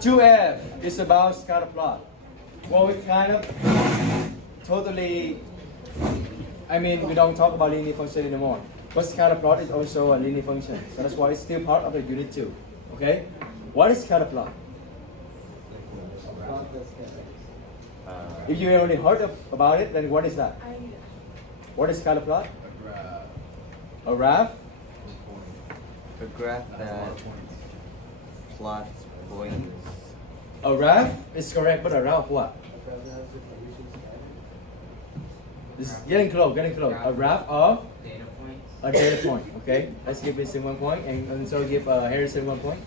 2F is about scatter plot. Well, we kind of totally, we don't talk about linear function anymore. But scatter plot is also a linear function. So that's why it's still part of the unit 2. Okay? What is scatter plot? If you already heard about it, then what is that? What is scatter plot? A graph? A graph that plots points. A graph is correct, but a graph of what? This is getting close. A graph of Data points. a data point. Okay, let's give Vincent 1 point and so give Harrison 1 point.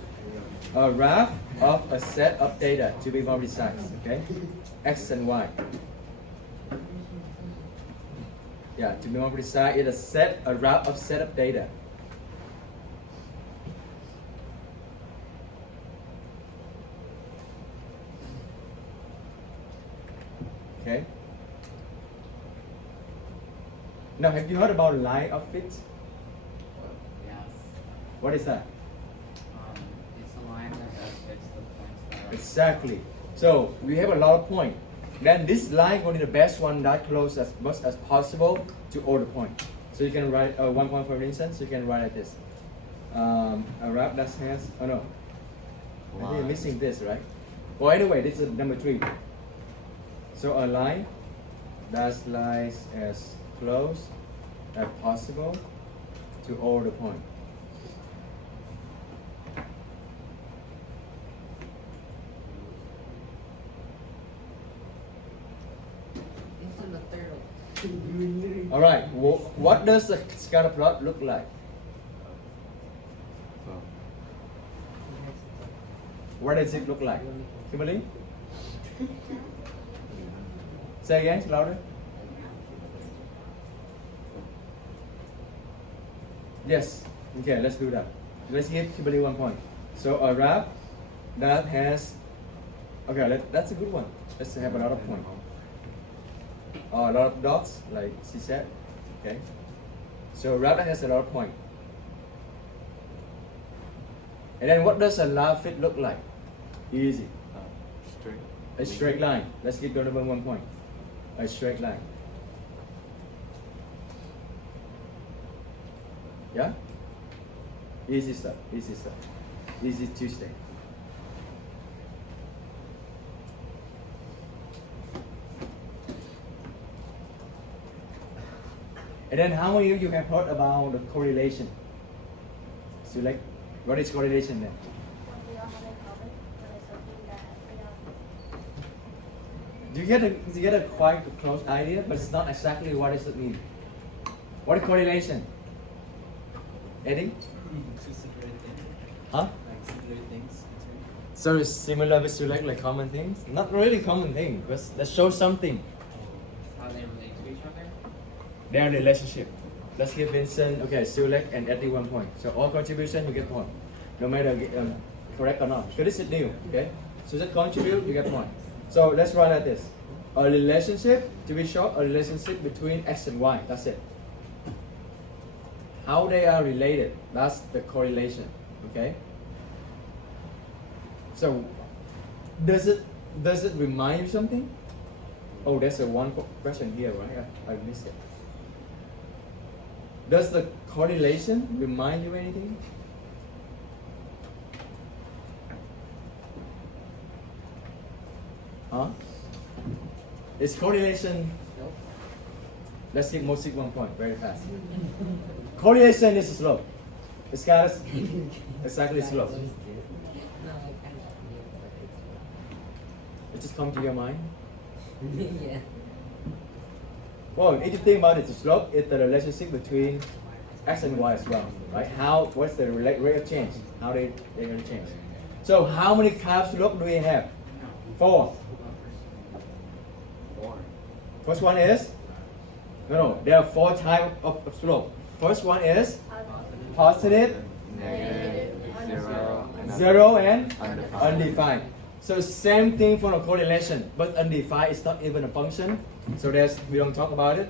A graph of a set of data, to be more precise. Okay, x and y. Yeah, to be more precise, it's a graph of set of data. Okay. Now, have you heard about line of fit? Yes. What is that? It's a line that fits the points that are. Exactly. So we have a lot of points. Then this line will be the best one that close as much as possible to all the points. So you can write 1 point for instance. You can write like this. A graph that has I think you're missing this, right? Well, anyway, this is number 3. So a line that lies as close as possible to all the points. It's in the third. All right. What does a scatter plot look like? What does it look like? Kimberly? Say again, louder. Yes. Okay, let's do that. Let's give Kimberly 1 point. So a graph that has. Okay, that's a good one. Let's have a lot of points. A lot of dots, like she said. Okay. So a graph that has a lot of points. And then what does a line fit look like? Easy. Straight. A straight line. Let's give Donovan 1 point. A straight line. Yeah? Easy stuff. Easy Tuesday. And then how many of you have heard about the correlation? So like, what is correlation then? You get a quite close idea, but it's not exactly what does it mean. What is correlation? Eddie? Two separate things. Huh? Like similar things. So it's similar with like common things? Not really common thing, but let's show something. How they relate to each other. Their relationship. Let's give Vincent, okay, Sulek and Eddie 1 point. So all contribution, you get point. No matter correct or not. So this is new, okay? So just contribute, you get point. So let's write like this. A relationship, to be short, a relationship between X and Y. That's it. How they are related, that's the correlation, okay? So does it remind you something? Oh, there's a one question here, right? I missed it. Does the correlation remind you anything? Huh? Is correlation? Let's give Mosik 1 point very fast. Correlation is slope. It's got exactly slope. It just come to your mind. Yeah. Well, if you think about it, the slope is the relationship between X and Y as well, right? What's the rate of change? How they're going to change. So how many types of slope do we have? 4. First one is? No, there are 4 types of slope. First one is positive, Negative. Zero. 0 and Undefined. undefined. So same thing for the correlation, but undefined is not even a function. So we don't talk about it.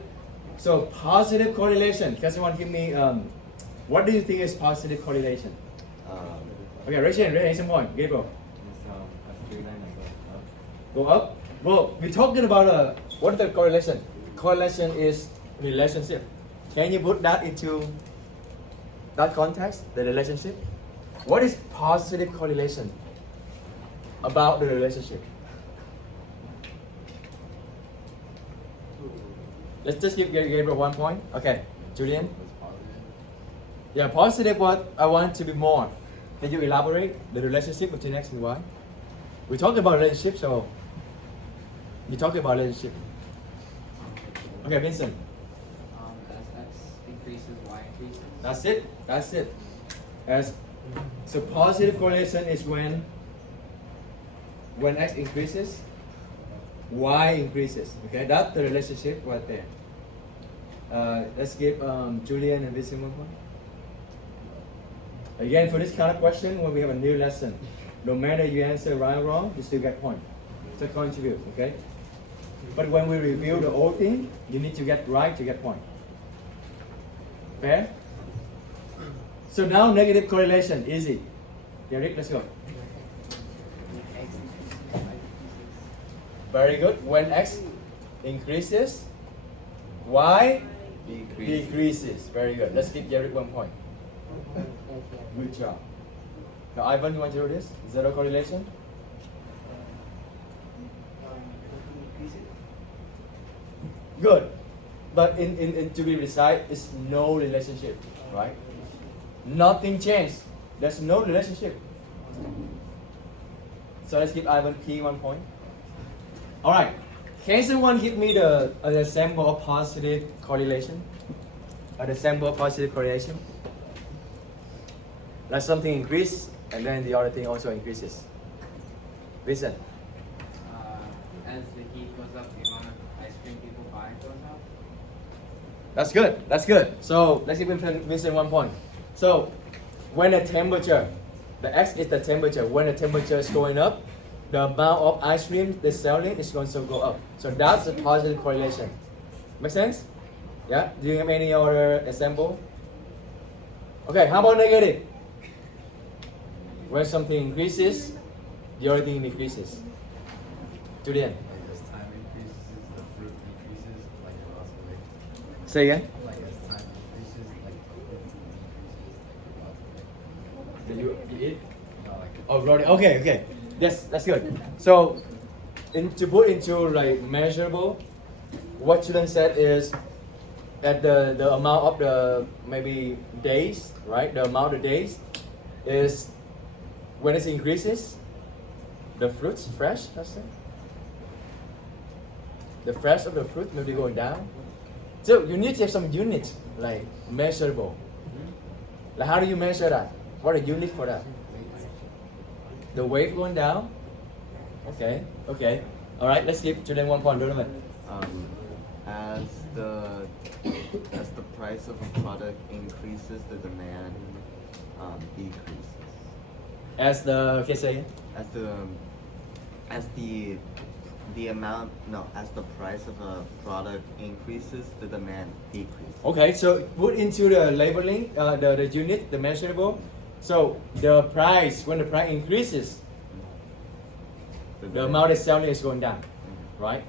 So positive correlation. Can someone give me what do you think is positive correlation? Okay, raise your hand some point. Gabriel. It's a Go up. Well, we're talking about what the correlation? Correlation is relationship. Can you put that into that context, the relationship? What is positive correlation about the relationship? Let's just give Gabriel 1 point. Okay, Julian? Yeah, positive what I want to be more. Can you elaborate the relationship between X and Y? We talked about relationship, so you talked about relationship. Okay, Vincent. As X increases, Y increases. That's it. That's it. So positive correlation is when X increases, Y increases. Okay, that's the relationship right there. Let's give Julian and Vincent 1 point. Again, for this kind of question, when we have a new lesson, no matter you answer right or wrong, you still get point. So contribute, okay? But when we review the whole thing, you need to get right to get point. Fair? So now negative correlation, easy. Derek, let's go. Very good. When X increases, Y decreases. Very good. Let's give Derek 1 point. Good job. Now, Ivan, you want to do this? Zero correlation? Good. But in to be precise, it's no relationship, right? Nothing changed. There's no relationship. So let's give Ivan P 1 point. Alright. Can someone give me the example of positive correlation? An example of positive correlation? Like something increase and then the other thing also increases. Vincent. As the heat goes up, the amount of ice cream people buy goes up. That's good. That's good. So let's give Vincent 1 point. So when the temperature, the X is the temperature. When the temperature is going up, the amount of ice cream they're selling is going to go up. So that's a positive correlation. Make sense? Yeah? Do you have any other example? Okay, how about negative? When something increases, the other thing decreases. Julian. As time increases, the fruit decreases, like it lost weight. Say again. Like as time increases, like the fruit decreases, like it lost weight. Did you eat? No, like Oh, already. Okay, okay. Yes, that's good. So, to put into like measurable, what Julian said is that the amount of the maybe days, right? The amount of days is when it increases, the fruits fresh. That's it. The fresh of the fruit may be going down. So you need to have some unit like measurable. Like how do you measure that? What are unit for that? The weight going down. Okay, okay. All right. Let's give Julian 1 point. Donovan. as the price of a product increases, the demand decreases. As the okay, say again. As the price of a product increases, the demand decreases. Okay, so put into the labeling, the unit, the measurable. So the price, when the price increases, the amount is selling is going down, right?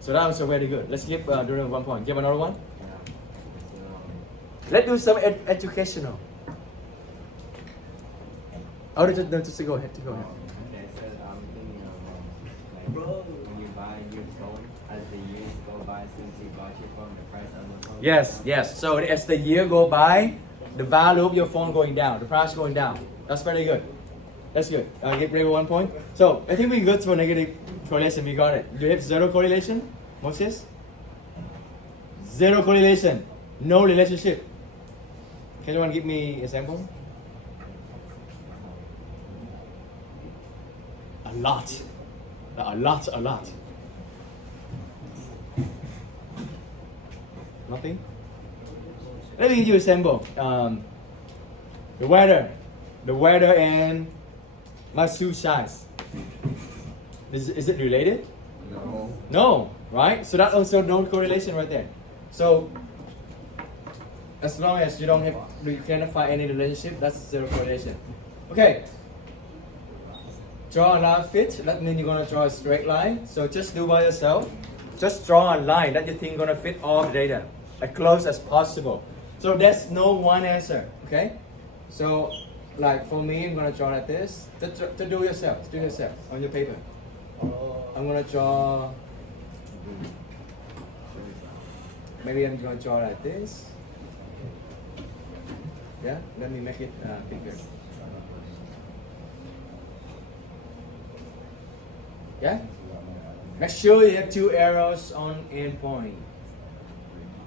So that was very good. Let's give Donovan 1 point. Give another one. Let's do some educational. Oh, just go ahead. To go ahead. Okay, so I'm thinking of like when you buy a used phone, as the years go by since you bought your phone, the price of the phone. Yes, yes. So as the year go by, the value of your phone going down, the price going down. That's very good. That's good. Give Ray 1 point. So I think we good for negative correlation. We got it. You have zero correlation, Moses? Zero correlation. No relationship. Can anyone give me an example? A lot. A lot. Nothing? Let me give you an example. The weather and my shoe size. Is it related? No. No, right? So that also no correlation right there. So as long as you cannot find any relationship, that's zero correlation. Okay. draw a line fit, that means you're gonna draw a straight line. So just do by yourself. Just draw a line that you think gonna fit all the data as close as possible. So there's no one answer, okay? So like for me, I'm gonna draw like this. Just do yourself, on your paper. I'm gonna draw, maybe I'm gonna draw like this. Yeah, let me make it bigger. Yeah? Make sure you have two arrows on end point.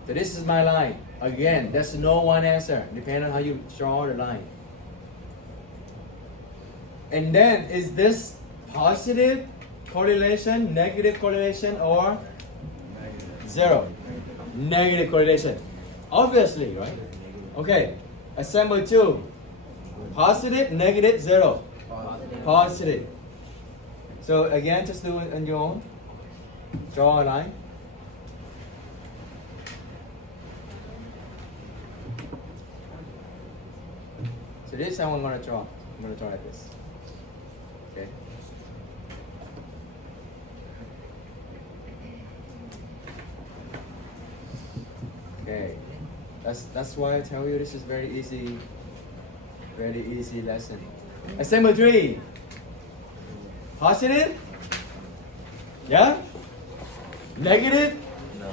So this is my line. Again, there's no one answer, depending on how you draw the line. And then, is this positive correlation, negative correlation, or zero? Negative correlation. Obviously, right? Okay, example 2. Positive, negative, zero. Positive. So again, just do it on your own. Draw a line. So this is how I'm going to draw. I'm going to draw like this. Okay. Okay. That's why I tell you this is very easy lesson. Example 3. Positive? Yeah? Negative? No.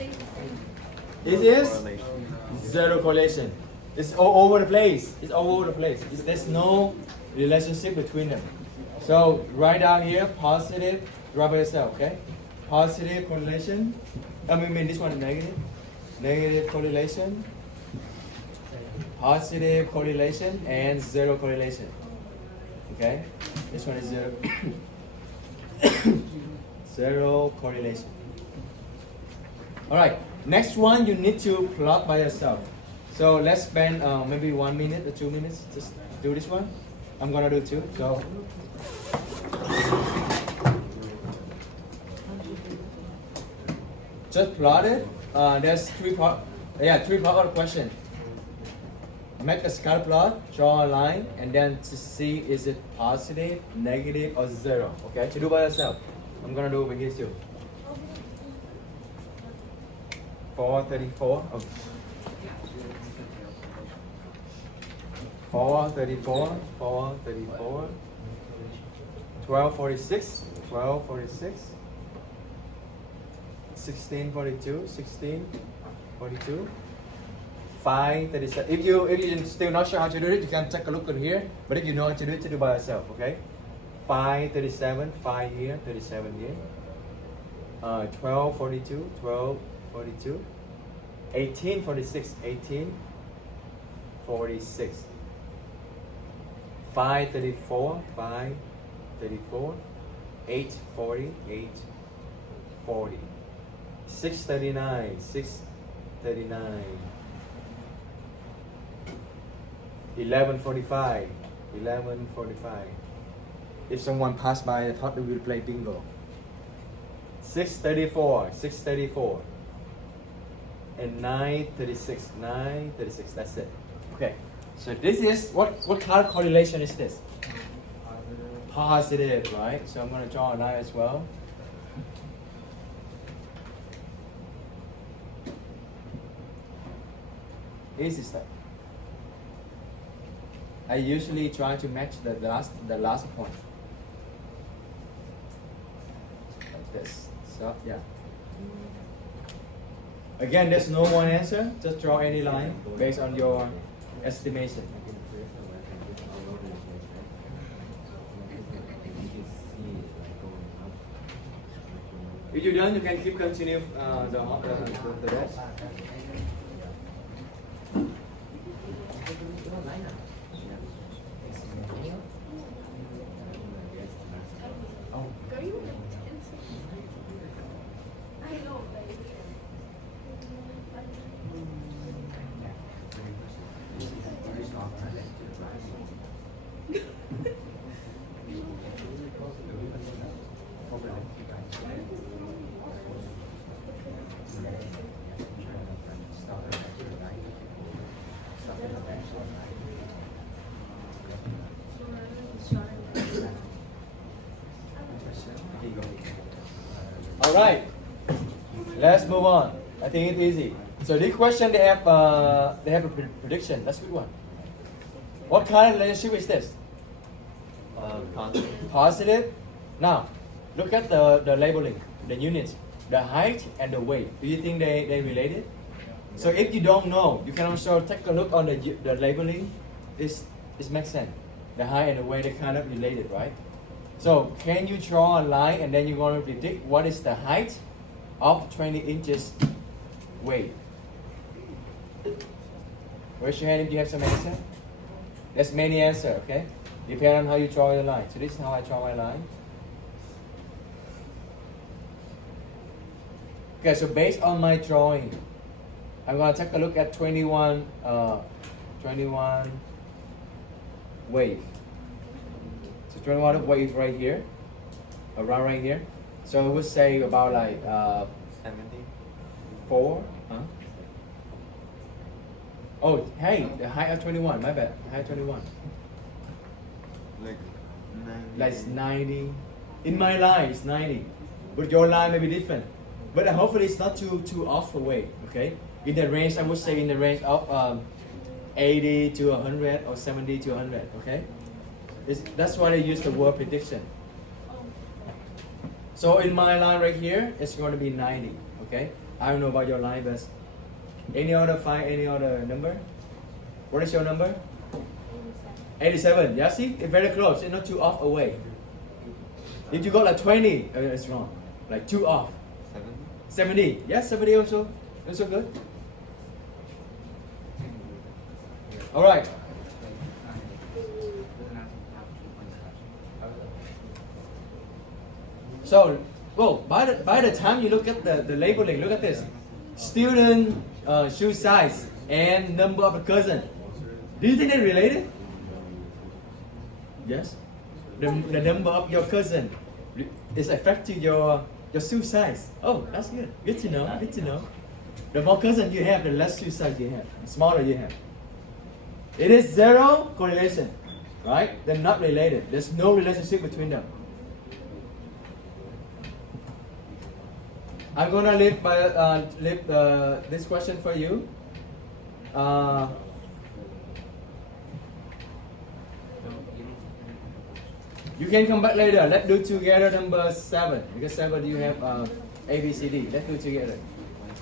It is Correlation. zero correlation. It's all over the place. There's no relationship between them. So write down here positive. Draw by yourself, okay? Positive correlation. I mean this one is negative. Negative correlation. Positive correlation and zero correlation. Okay? This one is zero. Zero correlation. Alright, next one you need to plot by yourself. So let's spend maybe 1 minute or 2 minutes. Just do this one. I'm gonna do 2. So just plot it. There's 3 part. Three part of the question. Make a scatter plot, draw a line, and then to see is it positive, negative, or zero. Okay, to do by yourself. I'm gonna do over here too. 434. Oh. 434. 434. 1246. 1246. 1642. 1642. 537. If you're still not sure how to do it, you can take a look on here. But if you know how to do it, to do by yourself, okay? 537, 5 here, 37 here. 1242, 1242. 1846, 1846. 534, 534. 840, 840. 639, 639. 11:45. 11:45. If someone passed by, I thought they would play bingo. 6:34. 6:34. And 9:36. 9:36. That's it. Okay. So this is what kind of correlation is this? Positive, right? So I'm going to draw a line as well. Easy step. I usually try to match the last point. Like this. So yeah. Again, there's no one answer. Just draw any line based on your estimation. If you're done, you can keep continue the rest. All right, let's move on. I think it's easy. So this question they have a prediction. That's a good one. What kind of relationship is this? Positive. Positive. Now, look at the labeling, the units, the height and the weight. Do you think they related? So if you don't know, you can also take a look on the labeling. It makes sense. The height and the weight are kind of related, right? So can you draw a line and then you're going to predict what is the height of 20 inches weight? Raise your hand if you have some answer. There's many answers, okay? Depend on how you draw your line. So this is how I draw my line. Okay, so based on my drawing, I'm gonna take a look at 21 weight. So 21 weight is right here, around right here. So I would say about like 4, huh? Oh, hey, the height of 21, my bad, height 21. Like 90. Like it's 90. In my line, it's 90. But your line may be different. But hopefully it's not too off away, okay? In the range, I would say in the range of 80 to 100 or 70 to 100, okay? That's why I use the word prediction. So in my line right here, it's going to be 90, okay? I don't know about your line, but any other number? What is your number? 87. Yeah, see? It's very close. It's not too off away. If you got like 20, it's wrong. Like too off. 70. Yes, 70 also. Also good. All right. So, well, by the time you look at the labeling, look at this. Student shoe size and number of a cousin. Do you think they're related? Yes. The number of your cousin is affecting your shoe size. Oh, that's good. Good to know. Good to know. The more cousins you have, the less shoe size you have. The smaller you have. It is zero correlation, right? They're not related. There's no relationship between them. I'm gonna leave this question for you. You can come back later. Let's do together number 7 because 7 you have A, B, C, D. Let's do together.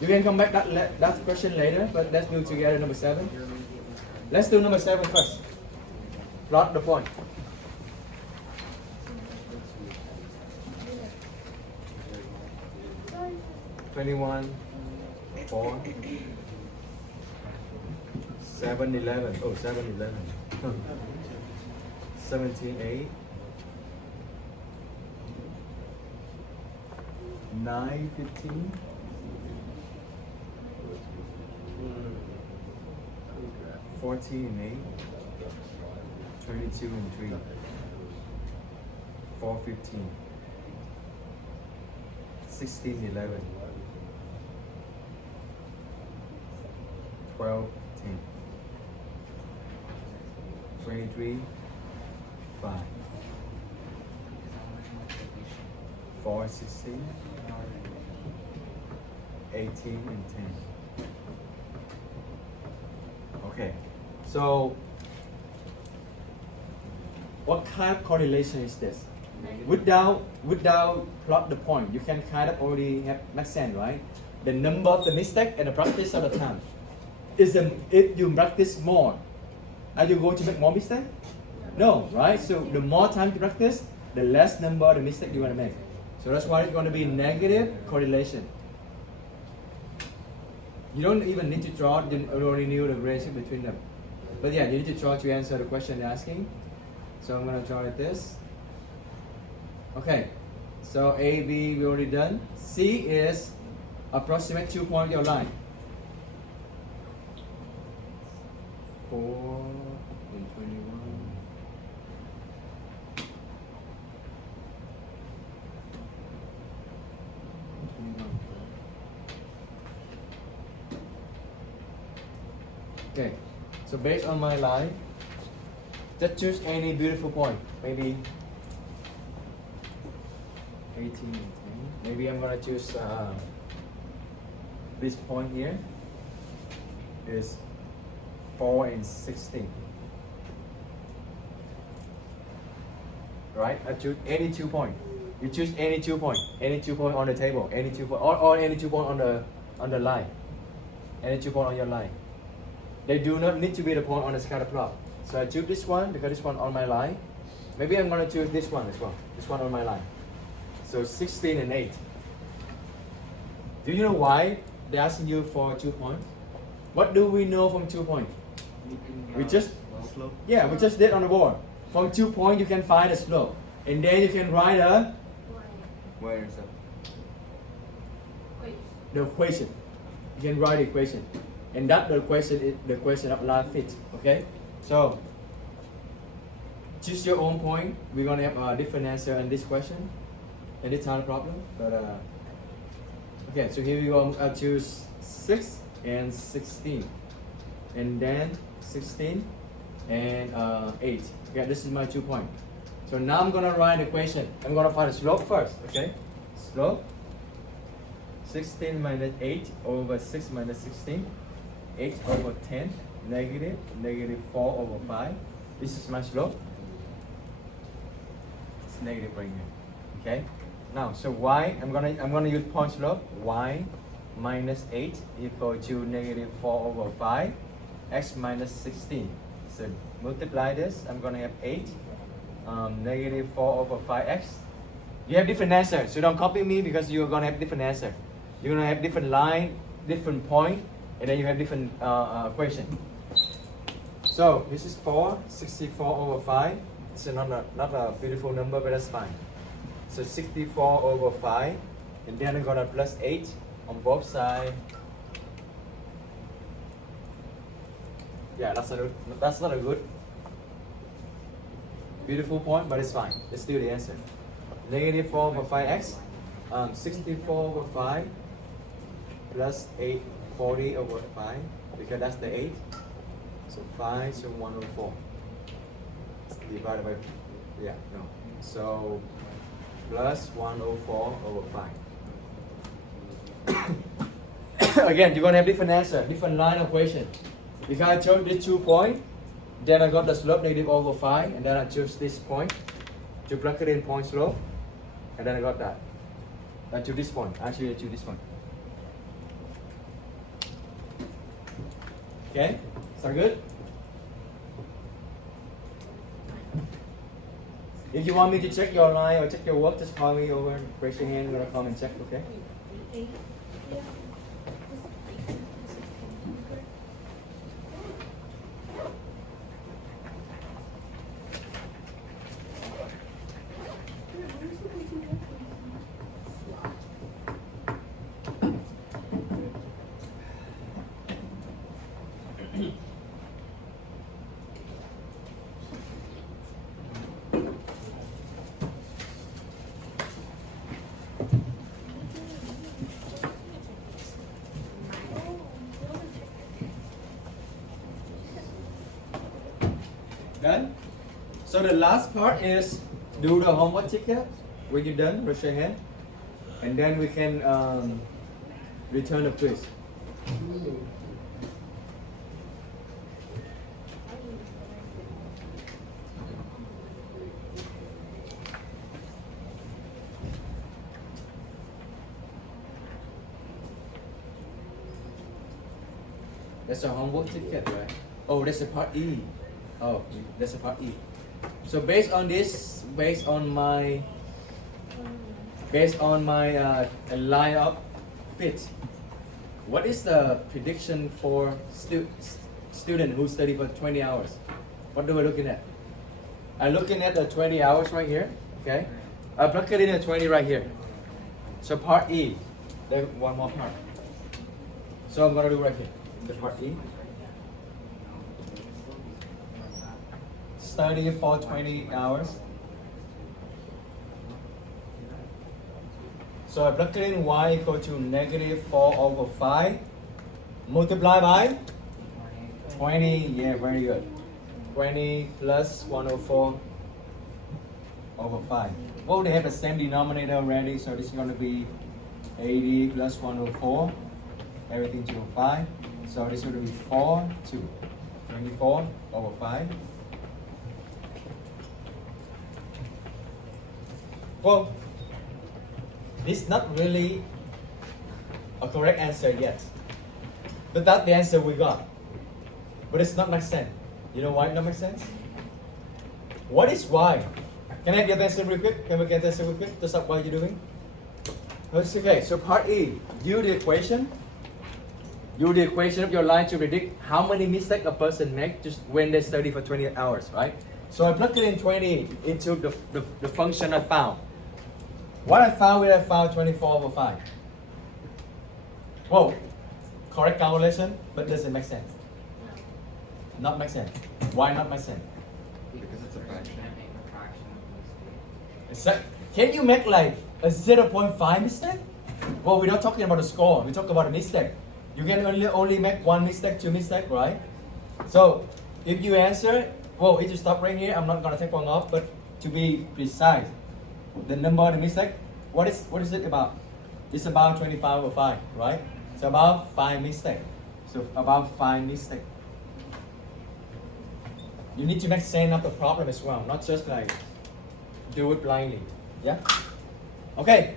You can come back that question later, but let's do together number 7. Let's do number 7 first. Plot the point. (21) 4 7 11. Oh, 7 11. 17 8 9 15 14 and 8 22 and 3 4 15 16 11 12 10 23 5 4 16 18 and 10. Okay, so what kind of correlation is this? Without plot the point, you can kind of already have make sense, right? The number of the mistake and the practice of the time. If you practice more, are you going to make more mistake? No, right? So the more time you practice, the less number of the mistake you want to make. So that's why it's going to be negative correlation. You don't even need to draw, you already knew the relationship between them. But yeah, you need to draw to answer the question they're asking. So I'm going to draw like this. Okay, so A, B, we already done. C is approximate 2 point your line. 4 and 21. Okay, so based on my line, just choose any beautiful point. Maybe 18 and 10. Maybe I'm gonna choose this point here is 4 and 16. Right? I choose any 2 point. You choose any 2 point. Any 2 point on the table. Any 2 point or any 2 point on the line. Any 2 point on your line. They do not need to be the point on the scatter plot. So I choose this one because this one on my line. Maybe I'm gonna choose this one as well. This one on my line. So 16 and 8. Do you know why they're asking you for 2 points? What do we know from 2 points? We just Slope. we just did on the board. From 2 points you can find the slope. And then you can write Where is it? the equation. You can write the equation. And that the equation is the equation of line fit. Okay? So choose your own point. We're gonna have a different answer in this question. And it's not a problem. But okay, so here we go. I'll choose 6 and 16. And then 16 and 8. Okay, this is my 2 point. So now I'm gonna write the equation. I'm gonna find the slope first. Okay? Slope 16 minus 8 over 6 minus 16. 8 over 10 negative 4 over 5. This is my slope. It's negative right here. Okay? Now, so y, I'm gonna use point slope. Y minus 8 equal to negative 4 over 5. X minus 16. So multiply this. I'm gonna have 8 negative 4 over 5x. You have different answers. So don't copy me because you're gonna have different answer. You're gonna have different line, different point, and then you have different equation. So this is 64 over 5. It's not a beautiful number, but that's fine. So 64 over 5, and then I'm gonna plus 8 on both sides. Yeah, that's not a good beautiful point, but it's fine. It's still the answer. Negative 4 over 5x. 64 over 5 plus 8, 40 over 5, because that's the 8. So 5, so 104. It's divided by, yeah, no. So plus 104 over 5. Again, you're gonna have different answer, different line equation. Because I chose this 2 point, then I got the slope negative over 5, and then I choose this point to plug it in point slope, and then I got that. I choose this point. Actually, I choose this one. Okay, sound good? If you want me to check your line or check your work, just call me over, raise your hand, I'm gonna come and check, okay? Done? So the last part is do the homework ticket. When you're done, raise your hand. And then we can return the quiz. That's a homework ticket, right? Oh, that's a part E. Oh, that's a part E. So based on this, based on my line up fit, what is the prediction for student who study for 20 hours? What are we looking at? I'm looking at the 20 hours right here. Okay, I'm plugging in the 20 right here. So part E, there's one more part. So I'm gonna do right here. The part E. Study for 20 hours. So I plug in y equal to negative 4 over 5. Multiply by 20. Yeah, very good. 20 plus 104 over 5. well, they have the same denominator already, so this is going to be 80 plus 104, everything to 5. So this is going to be 4, 2, 24 over 5. Well, this is not really a correct answer yet, but that's the answer we got. But it's not make sense. You know why it not make sense? What is y? Can I get the answer real quick? Can we get the answer real quick? Just what you're doing? Okay, so part E, use the equation. Use the equation of your line to predict how many mistakes a person makes just when they study for 20 hours, right? So I plug it in 20 into the function I found. What I found, I found 24 over 5. Whoa, correct calculation, but does it make sense? Not make sense. Why not make sense? Because it's a fraction. Can't make a fraction of a mistake. Can you make like a 0.5 mistake? Well, we're not talking about a score. We talk about a mistake. You can only make one mistake, two mistakes, right? So if you answer, well, if you stop right here, I'm not gonna take one off. But to be precise, the number of the mistake, what is it about? It's about 25 over 5, right? It's about 5 mistakes. So about 5 mistakes. You need to make sense of the problem as well, not just like do it blindly. Yeah? Okay,